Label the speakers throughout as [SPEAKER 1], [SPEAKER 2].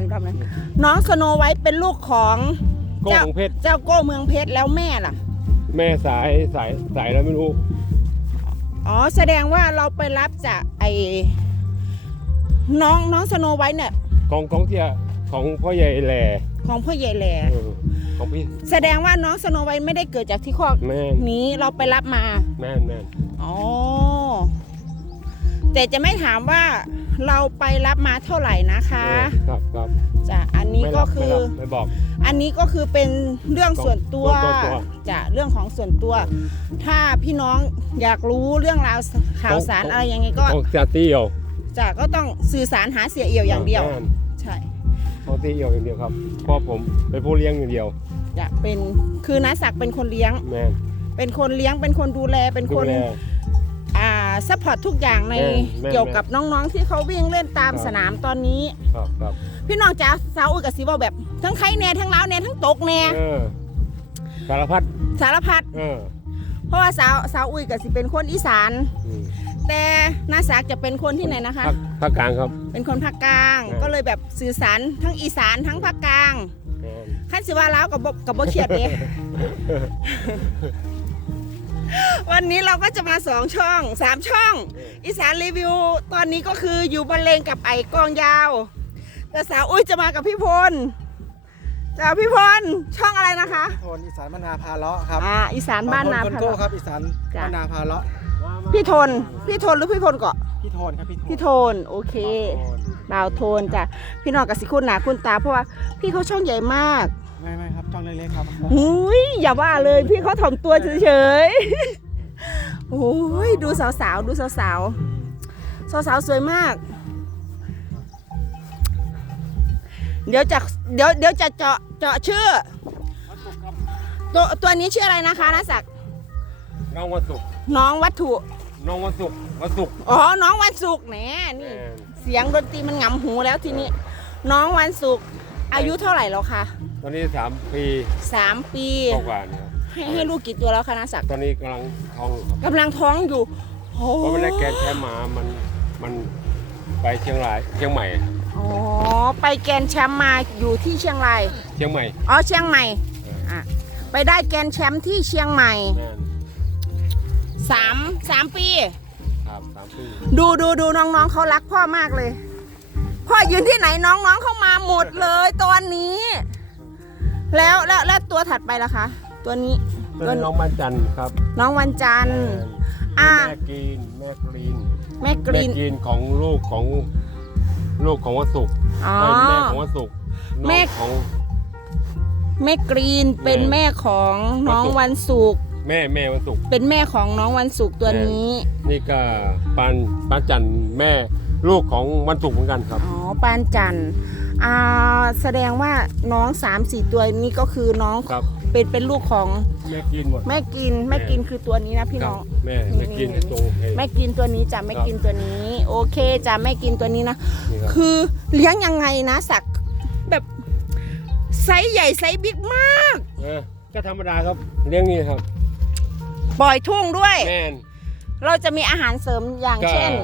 [SPEAKER 1] อีกรอบนึงน้องสโนไวท์เป็นลูกของ
[SPEAKER 2] โก้เมืองเพชร
[SPEAKER 1] เจ้าโก้เมืองเพชรแล้วแม่ล่ะ
[SPEAKER 2] แม่สายแล้วไม่รู้
[SPEAKER 1] อ๋อแสดงว่าเราไปรับจากไอ้น้องสโนไวท์เนี่ย
[SPEAKER 2] ของเที่ยของพ่อใหญ่แหล่
[SPEAKER 1] ของพ่อใหญ่แหล่
[SPEAKER 2] ของพี่
[SPEAKER 1] แสดงว่าน้องสโนไวท์ไม่ได้เกิดจากที่คอกนี้เราไปรับมา
[SPEAKER 2] แม่
[SPEAKER 1] อ๋อแต่จะไม่ถามว่าเราไปรับมาเท่าไหร่นะคะ
[SPEAKER 2] ครับ
[SPEAKER 1] จ้ะอันนี้ก็คือ
[SPEAKER 2] ไม่บอก
[SPEAKER 1] อันนี้ก็คือเป็นเรื่องส่วนตัวจ้ะเรื่องของส่วนตัวถ้าพี่น้องอยากรู้เรื่องราวข่าวสารอะไรยังไงก็
[SPEAKER 2] เสียเอี่ยว
[SPEAKER 1] จ้ะก็ต้องสื่อสารหาเสียเอี่ยวอย่างเดียวใช่
[SPEAKER 2] ของเสียเอี่ยวอย่างเดียวครับพ่อผมเป็นผู้เลี้ยงอย่างเดียว
[SPEAKER 1] จะเป็นคือน้าศักดิ์เป็นคนเลี้ยงเป็นคนเลี้ยงเป็นคนดูแลเป็นคนซัพพอร์ตทุกอย่างในเกี่ยวกับน้องๆที่เขาวิ่งเล่นตามสนามตอนนี้
[SPEAKER 2] ครับ
[SPEAKER 1] พี่น้องจ๋าสาวอุ้ยกับสีบอแบบทั้งไข่แน่ทั้งเล้าแน่ทั้งตกแน่
[SPEAKER 2] สารพัด
[SPEAKER 1] เพราะว่าสาวอุ้ยกับสีเป็นคนอีสานแต่น้าศักดิ์จะเป็นคนที่ไหนนะคะ
[SPEAKER 2] ภาคกลางครับ
[SPEAKER 1] เป็นคนภาคกลางก็เลยแบบสื่อสารทั้งอีสานทั้งภาคกลางขั้นสิว่าเล้ากับบ่เขียดเด้วันนี้เราก็จะมา2 ช่อง3 ช่องอีสานรีวิวตอนนี้ก็คืออยู่บรรเลงกับไอ้กองยาวแต่สาวอุ้ยจะมากับพี่พลพี่พลช่องอะไรนะคะ
[SPEAKER 3] พี่พลอีสานบ้านนาพาเลาะครับ
[SPEAKER 1] อีสานบ้านนาพาเลาะ
[SPEAKER 3] ครับอีสานบ้านนาพาเลาะ
[SPEAKER 1] พี่ทนหรือพี่พลเกาะ
[SPEAKER 3] พี่โทนครับ
[SPEAKER 1] พี่โทนโอเคดาวโทนจ้ะพี่น้องกับสิคุณหนาคุณตาเพราะว่าพี่เขาช่องใหญ่มาก
[SPEAKER 3] ไม่ครับช่องเล็กๆครับ
[SPEAKER 1] อุ้ยอย่าว่าเลยพี่เขาถ่อมตัวเฉยๆโอ้ยดูสาวๆสาวสวยมากเดี๋ยวจะเจาะชื่อตัวนี้ชื่ออะไรนะคะน้าศักดิ์
[SPEAKER 2] น้องวันศุกร์
[SPEAKER 1] น้องวัตถุ
[SPEAKER 2] น้องวันศุกร์
[SPEAKER 1] อ๋อน้องวันศุกร์แหนนี่เสียงดนตรีมันหงำหูแล้วทีนี้น้องวันศุกร์อายุเท่าไหร่แล้วคะ
[SPEAKER 2] ตอนนี้3 ปีกว่าเนี่ย
[SPEAKER 1] ให้ลูกกี่ตัวแล้วคะน้าศักดิ์
[SPEAKER 2] ตอนนี้กำลังท้อง
[SPEAKER 1] อยู่
[SPEAKER 2] เพราะไม่ได้แกนแชมป์มามันไปเชียงใหม่
[SPEAKER 1] อ๋อไปแกนแชมป์มาอยู่ที่เชียงใหม่อ๋อเชียงใหม่ไปได้แกนแชมป์ที่เชียงใหม่3 ปี
[SPEAKER 2] ครับ3 ปี
[SPEAKER 1] ดูน้องๆเขารักพ่อมากเลยพ่อยืนที่ไหนน้องๆเข้ามาหมดเลยตอนนี้แล้วตัวถัดไปล่ะคะตัวนี้
[SPEAKER 2] น้องวันจันทร์ครับ
[SPEAKER 1] น้องวันจันทร์
[SPEAKER 2] แม่กรีนของลูกของวันศุกร์แม่ของวันศุกร์
[SPEAKER 1] แม่ของแม่กรีนเป็นแม่ของน้องวันศุกร์
[SPEAKER 2] แม่วันศุกร์
[SPEAKER 1] เป็นแม่ของน้องวันศุกร์ตัวนี้
[SPEAKER 2] นี่ก็ปานจันแม่ลูกของวันศุกร์เหมือนกันครับ
[SPEAKER 1] อ๋อปานจันแสดงว่าน้อง 3-4 ตัวนี้ก็คือน้องเป็นลูกของ
[SPEAKER 2] แม่กินหมด
[SPEAKER 1] แม่กินคือตัวนี้นะพี่น้อง
[SPEAKER 2] แม่กิน
[SPEAKER 1] แม่กินตัวนี้จ้ะแม่กินตัวนี้โอเคจ้ะแม่กินตัวนี้นะคือเลี้ยงยังไงนะศักดิ์แบบไซส์ใหญ่ไซส์บิ๊กมาก
[SPEAKER 2] ก็ธรรมดาครับเลี้ยงนี่ครับ
[SPEAKER 1] ปล่อยทุ่งด้วย
[SPEAKER 2] แม่น
[SPEAKER 1] เราจะมีอาหารเสริมอย่างเช่น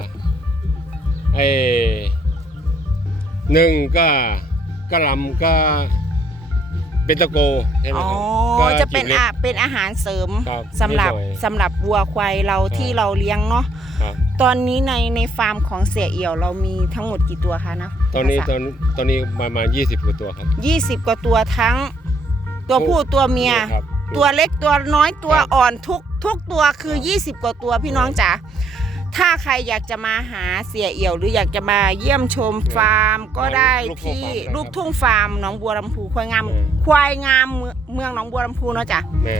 [SPEAKER 2] หนึ่งก็กระลำก็เป็นตะโก
[SPEAKER 1] ก็จะเป็นอาหารเสริมสำหรับวัวควายเราที่เราเลี้ยงเนาะตอนนี้ในฟาร์มของเสียเอี่ยวเรามีทั้งหมดกี่ตัวคะนะ
[SPEAKER 2] ตอนนี้ประมาณ20 กว่าตัวครับ
[SPEAKER 1] 20 กว่าตัวทั้งตัวผู้ตัวเมียตัวเล็กตัวน้อยตัวอ่อนทุกตัวคือ20 กว่าตัวพี่น้องจ๋าถ้าใครอยากจะมาหาเสียเอี่ยวหรืออยากจะมาเยี่ยมชมฟาร์มก็ได้ที่ลูกทุ่งฟาร์มหนองบัวลำพูควายงามเมืองหนองบัวลำพูเนาะจ้ะ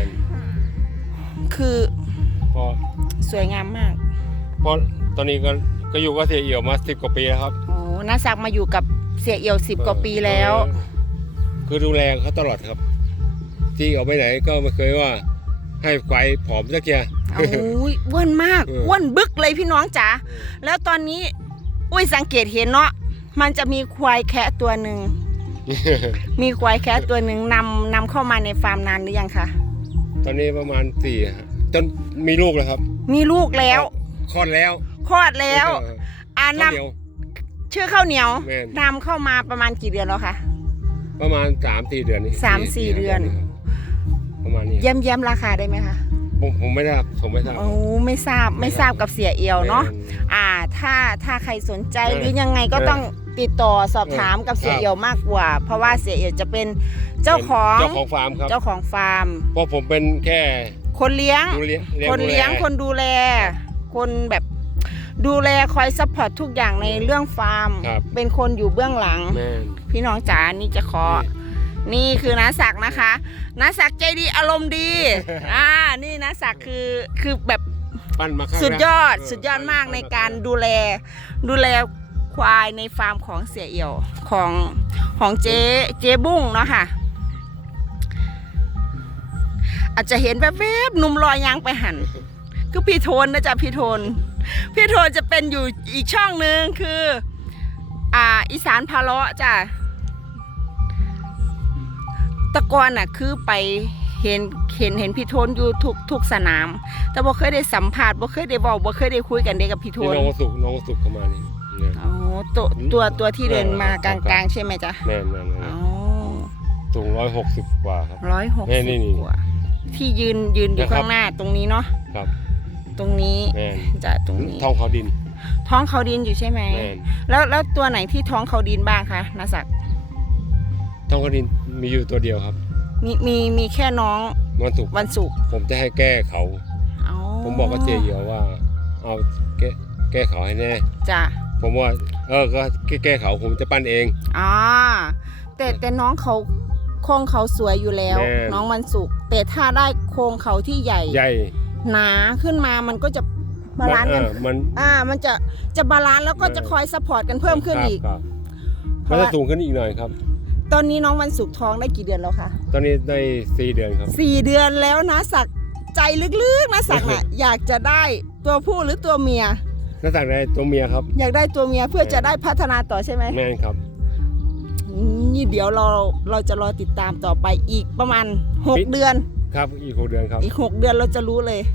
[SPEAKER 1] คือสวยงามมาก
[SPEAKER 2] เพราะตอนนี้ก็อยู่กับเสียเอี่ยวมา10 กว่าปีแล้วครับ
[SPEAKER 1] โอ้น้าศักดิ์มาอยู่กับเสียเอี่ยว10 กว่าปีแล้ว
[SPEAKER 2] คือดูแลเขาตลอดครับที่ออกไปไหนก็ไม่เคยว่าให้ควายผอมสักแค่
[SPEAKER 1] อ้วนมากอ้วนบึกเลยพี่น้องจ๋าแล้วตอนนี้อุ้ยสังเกตเห็นเนาะมันจะมีควายแคะตัวหนึ่งมีควายแคะตัวหนึ่งนำเข้ามาในฟาร์มนานหรือยังคะ
[SPEAKER 2] ตอนนี้ประมาณ4จนมีลูกแล้วครับ
[SPEAKER 1] มีลูกแล้ว
[SPEAKER 2] คลอดแล้ว
[SPEAKER 1] นำชื่อข้าวเหนียว
[SPEAKER 2] แม่น
[SPEAKER 1] นำเข้ามาประมาณกี่เดือนแล้วคะ
[SPEAKER 2] ประมาณ 3-4 เดือนนี้
[SPEAKER 1] 3-4 เดือน
[SPEAKER 2] ประมาณนี้
[SPEAKER 1] เยี่ยมราคาได้ไหมคะ
[SPEAKER 2] ผมไม่ทราบผมไม่ทราบ
[SPEAKER 1] โอ้ไม่ทราบกับเสียเอียวเนาะถ้าใครสนใจหรือยังไงก็ต้องติดต่อสอบถามกับเสียเอียวมากกว่า เพราะว่าเสียเอียวจะเป็นเจ้าของ
[SPEAKER 2] เจ้าของฟาร์มครับ
[SPEAKER 1] เจ้าของฟาร์ม
[SPEAKER 2] เพราะผมเป็นแค่
[SPEAKER 1] คนเลี้ยง คน
[SPEAKER 2] ดู
[SPEAKER 1] เลี้ยงคนดูแล คนแบบดูแลคอยซัพพอร์ตทุกอย่างในเรื่องฟาร์ม
[SPEAKER 2] ครับ
[SPEAKER 1] เป็นคนอยู่เบื้องหลัง
[SPEAKER 2] แม่น
[SPEAKER 1] พี่น้องจ๋านี่จะขอ นี่คือน้าศักดิ์นะคะน้าศักดิ์ใจดีอารมณ์ดี นี่น้าศักดิ์คือแบบ
[SPEAKER 2] ปั้นมาข้าง
[SPEAKER 1] สุดยอด
[SPEAKER 2] เ
[SPEAKER 1] สุดยอดมากในการดูแลควายในฟาร์มของเสียเอี่ยวของเจ๊บุ้งเนาะค่ะ อาจจะเห็นแวบๆหนุ่มลอยยางไปหันคือพี่โทนนะจ๊ะพี่โทนจะเป็นอยู่อีกช่องนึงคืออีสานพาเลาะจ้ะตะกอนน่ะคือไปเห็นพี่โทนอยู่ทุกสนาม แต่บ่เคยได้สัมผัสบ่เคยได้บอกบ่เคยได้คุยกันเด็กกับพี่โท
[SPEAKER 2] นี่
[SPEAKER 1] น
[SPEAKER 2] น้องสุกเข้ามานี่เนี่ย
[SPEAKER 1] อ๋อตัวที่เดินมากลางๆใช่ไหมจ๊ะ
[SPEAKER 2] แม่น
[SPEAKER 1] อ๋อ
[SPEAKER 2] สูง160 กว่าครับ
[SPEAKER 1] 160
[SPEAKER 2] นี่
[SPEAKER 1] กว่าที่ยืนอยู่
[SPEAKER 2] นะครับ
[SPEAKER 1] ข้างหน้าตรงนี้เนาะ
[SPEAKER 2] ครับ
[SPEAKER 1] ตรงนี้
[SPEAKER 2] แม่น
[SPEAKER 1] จ้ะตรงนี้
[SPEAKER 2] ท้องเขาดิน
[SPEAKER 1] ท้องเขาดินอยู่ใช่ไหม
[SPEAKER 2] แม่น
[SPEAKER 1] แล้วตัวไหนที่ท้องเขาดินบ้างคะนาศักดิ์
[SPEAKER 2] ท้องเขาดินมีอยู่ตัวเดียวครับ
[SPEAKER 1] มีแค่น้อง
[SPEAKER 2] วันศุกร์
[SPEAKER 1] วันศุกร์
[SPEAKER 2] ผมจะให้แก้เขา
[SPEAKER 1] อ๋อ
[SPEAKER 2] ผมบอกกับเจียเหี่ยวว่า เอาแก้เขาให้แน่
[SPEAKER 1] จ้ะ
[SPEAKER 2] ผมว่าก็แก้เขาผมจะปั้นเอง
[SPEAKER 1] อ๋อแต่น้องเขาโครงเขาสวยอยู่แล้ว
[SPEAKER 2] แม่
[SPEAKER 1] น้องวันศุกร์แต่ถ้าได้โครงเขาที่ใหญ่
[SPEAKER 2] ใหญ่
[SPEAKER 1] หนาขึ้นมามันก็จะบาลานซ์กัน
[SPEAKER 2] มัน
[SPEAKER 1] มันจะบาลานซ์แล้วก็จะคอยซัพพอร์ตกันเพิ่มขึ้นอีก
[SPEAKER 2] ครับ
[SPEAKER 1] เพ
[SPEAKER 2] มัน
[SPEAKER 1] ราะ
[SPEAKER 2] จะ
[SPEAKER 1] ว่า
[SPEAKER 2] สูงขึ้นอีกหน่อยครับ
[SPEAKER 1] ตอนนี้น้องวันศุกร์ท้องได้กี่เดือนแล้วคะ
[SPEAKER 2] ตอนนี้ได้4 เดือนครับ
[SPEAKER 1] 4 เดือนแล้วนะศักดิ์ใจลึกๆนะศักดิ์น่ะ อยากจะได้ตัวผู้หรือตัวเมีย
[SPEAKER 2] หน้าต่างในตัวเมียครับ
[SPEAKER 1] อยากได้ตัวเมียเพื่อจะได้พัฒนาต่อใช่ไหม
[SPEAKER 2] แม่นครับ
[SPEAKER 1] นี่เดี๋ยวเราจะรอติดตามต่อไปอีกประมาณ
[SPEAKER 2] ปิด
[SPEAKER 1] 6 เดือน
[SPEAKER 2] ครับอีก6 เดือนครับ
[SPEAKER 1] อีก 6 เดือนเราจะรู้เลย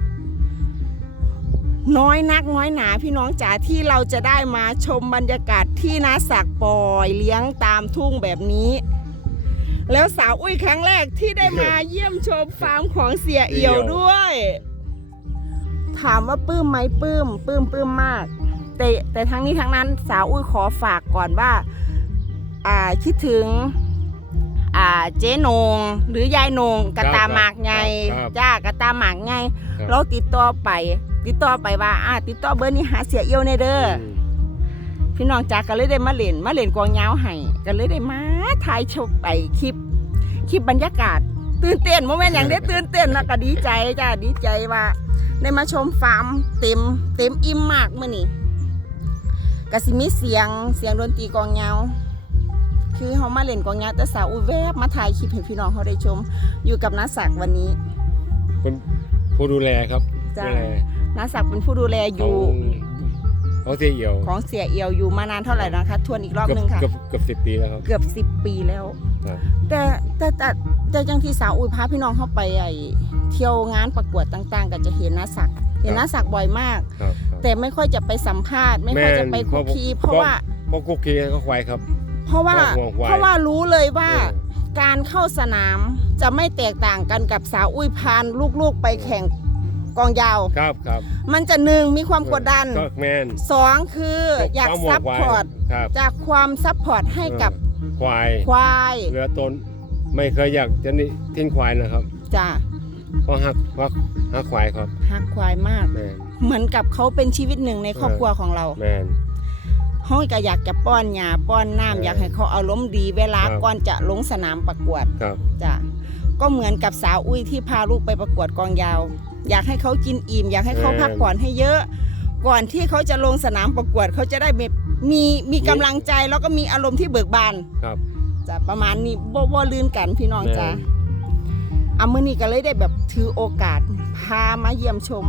[SPEAKER 1] น้อยนักน้อยหนาพี่น้องจ๋าที่เราจะได้มาชมบรรยากาศที่น้าศักดิ์ปล่อยเลี้ยงตามทุ่งแบบนี้ แล้วสาวอุ้ยครั้งแรกที่ได้มาเยี่ยมชมฟาร์มของเสียเอี่ยวด้วย ถามว่าปลื้มไหมปลื้มมาก แต่ทั้งนี้ทั้งนั้นสาวอุ้ยขอฝากก่อนว่าคิดถึงเจ๊นงหรือยายนงกะตาหมากไง
[SPEAKER 2] ครับ
[SPEAKER 1] จ้ากะตาหมากไง
[SPEAKER 2] ครับ
[SPEAKER 1] เราติดต่อไปว่าติดต่อเบอร์นี้หาเสียเอี่ยวในเด้อ
[SPEAKER 2] อืม
[SPEAKER 1] พี่น้องจ๋าก็เลยได้มาเล่นกวางยาวให้ก็เลยได้มาถ่ายชมไปคลิปบรรยากาศ ตื่นเต้นโมเมนต์อย่างได้ตื่นเต้นนะก็ดีใจจ้าดีใจว่าได้มาชมฟาร์มเต็มอิ่มมากมื้อนี้ก็สิมีเสียงดนตรีกลองยาวคือเขามาเล่นกลองยาวแต่สาวอุ้ยแวบมาถ่ายคลิปให้พี่น้องเขาได้ชมอยู่กับน้าศักดิ์วันนี้
[SPEAKER 2] เป็นผู้ดูแลครับ
[SPEAKER 1] จ้า
[SPEAKER 2] ดูแล
[SPEAKER 1] น้าศักดิ์เป็นผู้ดูแลอยู่
[SPEAKER 2] เขาเสียเหี่ยว
[SPEAKER 1] ของเสียเอี่ยวอยู่มานานเท่าไหร่นะคะทวนอีกรอบนึงค่ะ
[SPEAKER 2] เกือบ10 ปีแล้วครับ
[SPEAKER 1] เกือบ10 ปีแล้ว
[SPEAKER 2] ครับ
[SPEAKER 1] แต่จังที่สาวอุ้ยพาพี่น้องเข้าไปเที่ยวงานประกวดต่างๆ ก็จะเห็นน้าศักดิ์บ่อยมาก
[SPEAKER 2] ครับ
[SPEAKER 1] แต่ไม่ค่อยจะไปสัมภาษณ์ไม่ค่อยจะไปคุกคีเพราะว่า
[SPEAKER 2] เพราะคุกคีก็ควายครับ
[SPEAKER 1] เพราะว่า
[SPEAKER 2] ห่วงควาย
[SPEAKER 1] เพราะว่ารู้เลยว่า
[SPEAKER 2] เออ
[SPEAKER 1] การเข้าสนามจะไม่แตกต่างกันกับสาวอุ้ยพานลูกๆไปแข่งกองยาว
[SPEAKER 2] ครับ
[SPEAKER 1] มันจะหนึ่งมีความกดดัน
[SPEAKER 2] ก็แมน
[SPEAKER 1] สองคืออยาก
[SPEAKER 2] ควมห่ว
[SPEAKER 1] ซั
[SPEAKER 2] ง
[SPEAKER 1] พ
[SPEAKER 2] ควาย
[SPEAKER 1] พอร์ต
[SPEAKER 2] ครับ
[SPEAKER 1] จากความซัพพอร์ตให้กับ
[SPEAKER 2] ควาย
[SPEAKER 1] ควาย
[SPEAKER 2] เรือตนไม่เคยอยากจะทิ้งควายนะครับ
[SPEAKER 1] จ้ะ
[SPEAKER 2] เพราะฮักควายครับ
[SPEAKER 1] ฮักควายมาก
[SPEAKER 2] แมน
[SPEAKER 1] เหมือนกับเขาเป็นชีวิตหนึ่งในครอบครัวของเรา
[SPEAKER 2] แมน
[SPEAKER 1] ห้อยก็อยากจะป้อนหญ้าป้อนน้ำอยากให้เขาอารมณ์ดีเวลา
[SPEAKER 2] ครับ
[SPEAKER 1] ก่อนจะลงสนามประกวด
[SPEAKER 2] ครับ
[SPEAKER 1] จ้ะก็เหมือนกับสาวอุ้ยที่พาลูกไปประกวดกองยาว อยากให้เขากินอิ่มอยากให้เขาพักผ่อนให้เยอะ ก่อนที่เขาจะลงสนามประกวดเขาจะได้มีกำลังใจแล้วก็มีอารมณ์ที่เบิกบาน
[SPEAKER 2] ครับ
[SPEAKER 1] จ้ะประมาณนี้บ่ลื่นกันพี่น้อง
[SPEAKER 2] แม่น
[SPEAKER 1] จ้ะเอามื้อนี้ก็เลยได้แบบถือโอกาสพามาเยี่ยมชม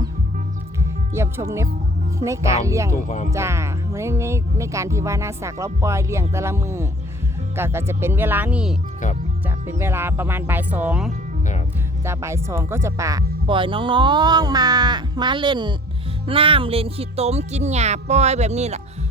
[SPEAKER 1] ในการเลี้ยง
[SPEAKER 2] ทุ่งฟาร์ม
[SPEAKER 1] จ้าในการที่ว่าน้าศักดิ์เราปล่อยเลี้ยงแต่ละมือก็จะเป็นเวลานี้
[SPEAKER 2] ครับ
[SPEAKER 1] จะเป็นเวลาประมาณบ่าย 2
[SPEAKER 2] ครับ
[SPEAKER 1] จะบ่าย 2ก็จะปล่อยน้องๆมาเล่นน้ำเล่นขี้ต้มกินหญ้าปล่อยแบบนี้แหละ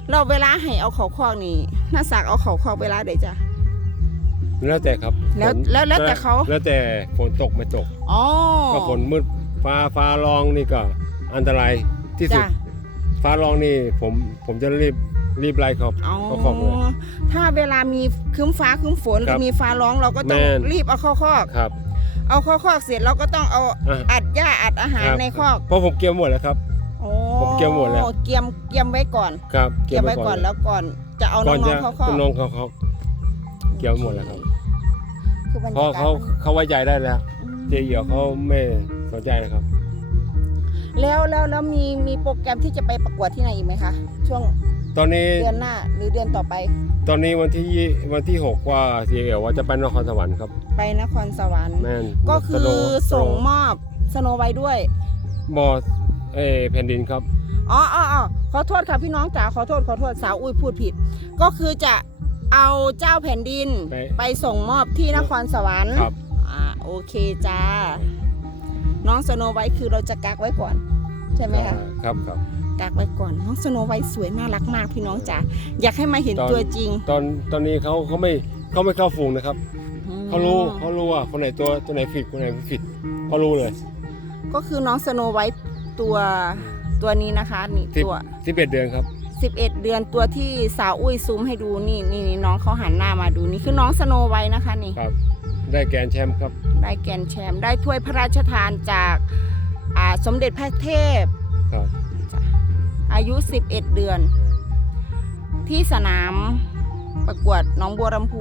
[SPEAKER 1] เราเวลาให้เอาเขาคอกนี่น่าสักเอาเขาคอกเวลาใดจ้ะ
[SPEAKER 2] แล้วแต่ครับ
[SPEAKER 1] แล้ว
[SPEAKER 2] ฝน
[SPEAKER 1] แล้วแต่เขา
[SPEAKER 2] แล้วแต่ฝนตกไม่ตก
[SPEAKER 1] อ๋อ
[SPEAKER 2] ก็ฝนมืดฟ้าร้องนี่ก็อันตรายที่สุด
[SPEAKER 1] จ้ะ
[SPEAKER 2] ฟ้าร้องนี่ผมจะรีบไล่เขา
[SPEAKER 1] อ๋อ
[SPEAKER 2] เขาคอกเลย
[SPEAKER 1] ถ้าเวลามีครึ้มฟ้าครึ้มฝนห
[SPEAKER 2] ค
[SPEAKER 1] รื
[SPEAKER 2] รับ
[SPEAKER 1] อมีฟ้าร้องเราก็ต้อง
[SPEAKER 2] แม่น
[SPEAKER 1] รีบเอาเข้าคอก
[SPEAKER 2] ครับ
[SPEAKER 1] เอาเข้าคอกเสร็จเราก็ต้องเอา
[SPEAKER 2] อ่ะ
[SPEAKER 1] อัดหญ้าอัดอาหาร
[SPEAKER 2] ครับ
[SPEAKER 1] ในคอก
[SPEAKER 2] เพราะผมเกี่ยวหมดแล้วครับ
[SPEAKER 1] โอ้
[SPEAKER 2] ผมเตรียมหมดแล้ว
[SPEAKER 1] เตรียมไว้ก่อน
[SPEAKER 2] ครับ
[SPEAKER 1] เตรียมไว้ก่อนแล้วก่อนจะเอา
[SPEAKER 2] ก่อน
[SPEAKER 1] น้
[SPEAKER 2] จะ
[SPEAKER 1] องๆเข้าคอก
[SPEAKER 2] น้องเขาเกี่ยวหมดแล้วครับ
[SPEAKER 1] คือบรร
[SPEAKER 2] เพราะ
[SPEAKER 1] ยากาศ
[SPEAKER 2] เขาไว้ใจได้แล้วเจียวเขาไม่สนใจนะครับ
[SPEAKER 1] แล้วมีโปรแกรมที่จะไปประกวดที่ไหนอีกไหมคะช่วง
[SPEAKER 2] ตอนนี้
[SPEAKER 1] เดือนหน้าหรือเดือนต่อไป
[SPEAKER 2] ตอนนี้วันที่6ว่าเสียเอ๋วว่าจะไปนครสวรรค์ครับ
[SPEAKER 1] ไปนครสวรรค์
[SPEAKER 2] แม่น
[SPEAKER 1] ก็คือส่งมอบสโนไวท์ด้วย
[SPEAKER 2] บอแผ่นดินครับ
[SPEAKER 1] อ๋อขอโทษค่ะพี่น้องจ๋าขอโทษสาวอุ้ยพูดผิด ก็คือจะเอาเจ้าแผ่นดิน ไปส่งมอบที่นครสวรรค์
[SPEAKER 2] ครับ
[SPEAKER 1] โอเคจ้าน้องสโนไวท์คือเราจะกักไว้ก่อน ใช่ไหมคะ
[SPEAKER 2] ครับครับ
[SPEAKER 1] กักไว้ก่อนน้องสโนไวท์สวยน่ารักมากพี่น้องจ๋าอยากให้มาเห็นตัวจริง
[SPEAKER 2] ตอนนี้เขาไม่เข้าฝูงนะครับ เขารู้ว่าคนไหนตัวไหนผิดคนไหนไม่ผิดเขารู้เลย
[SPEAKER 1] ก็คือน้องสโนไวท์ตัวนี้นะคะนี่ตัว
[SPEAKER 2] 11 เดือนครับ
[SPEAKER 1] 11 เดือนตัวที่สาวอุ้ยซูมให้ดูนี่น้องเขาหันหน้ามาดูนี่คือน้องสโนไวท์นะคะนี่
[SPEAKER 2] ครับ ได้แกรนด์แชมป์ครับ
[SPEAKER 1] ได้แกรนด์แชมป์ได้ถ้วยพระราชทานจากสมเด็จพระเทพ
[SPEAKER 2] ครับ
[SPEAKER 1] อายุ 11 เดือน ที่สนามประกวดหนองบัวลำพู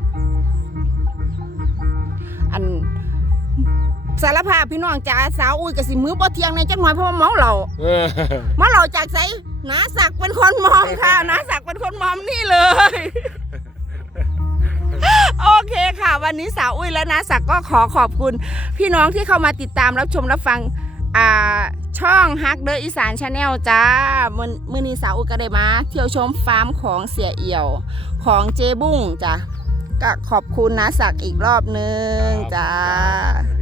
[SPEAKER 1] อันสารภาพพี่น้องจ๋าสาวอุ้ยกับสิมือบ่เที่ยงในจักหน่อยเพราะว่าเมาเหล้าเมาเหล้าจากไสน้าศักดิ์เป็นคนมอมค่ะน้าศักดิ์เป็นคนมอมนี่เลย โอเคค่ะ วันนี้สาวอุ้ยและน้าศักดิ์ก็ขอขอบคุณ พี่น้องที่เข้ามาติดตามรับชมรับฟังช่องฮักเดออีสานชาแนลจ้ามื้อนี้สาวอุ้ยก็ได้มาเที่ยวชมฟาร์มของเสียเอี่ยวของเจบุ้งจ้ะก็ขอบคุณน้าศักดิ์อีกรอบนึงจ้า